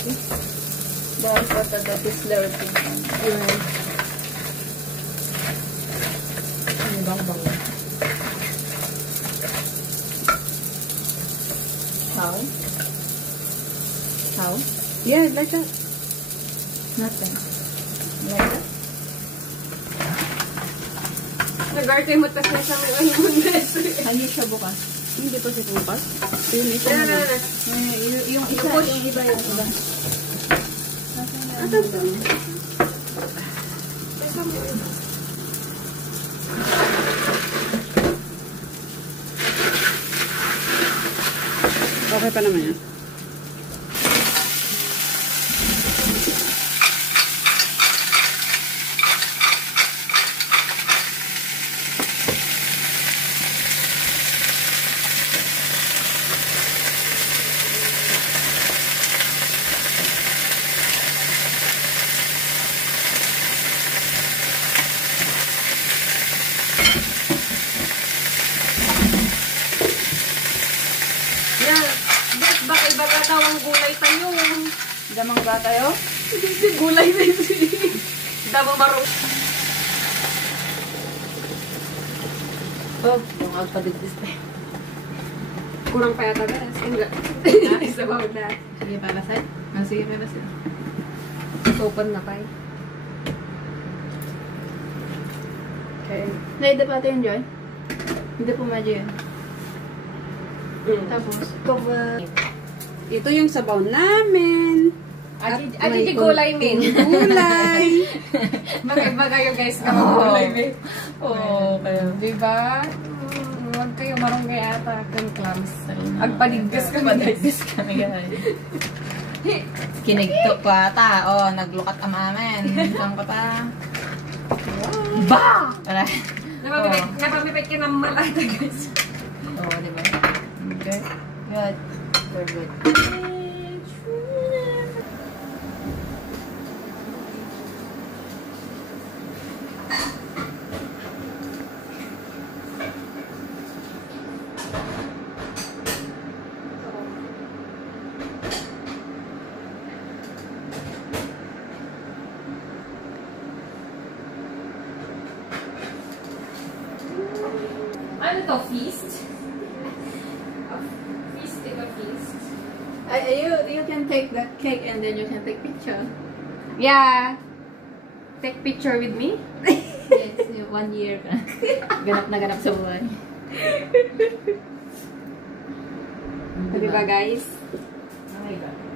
spicy. Dapat that is slurping. Yun. Ang bang-bang. How? How? Yeah, like that. Nothing. Like that? Nag-arte mo tas na sa may almondes. Hindi siya bukas. Hindi pa siya bukas. Yung isa No, na no, lang. no. Yung isa, yung iba, yung iba. Ito ba? Okay pa naman yan. Bakit ba daw ang gulay tayo? Damang ba tayo? Hindi gulay na yun. Damo marong. Oh, yung agpadigdis na. Kurang pa yata guys. Enggak. Isa ba na? Sige, para sa'yo. Sige, para sa'yo. Open na pa eh. Okay. Naida pa ito yun, Joy? Hindi po medyo yun. Tapos, cover. Ito yung sabaw namin. At hindi gulay, min. Gulay. Mag-iba kayo, guys, na gulay, min. Oo, kayo. Diba? Huwag kayo marunggay ata. Kang clams. Agpaligdas kami. Agpaligdas kami, guys. Kinigto ko ata. Oh, naglukat ang mamin. Saan ko ta? Ba! Napamipit ka ng malata, guys. Oo, diba? Okay. Good. Very good. Ano to? Feast? Feast is a feast. You can take the cake and then you can take picture. Yeah. Take picture with me? Yes, 1 year ka. Ganap na ganap sa buhay. Diba guys? Oh my God.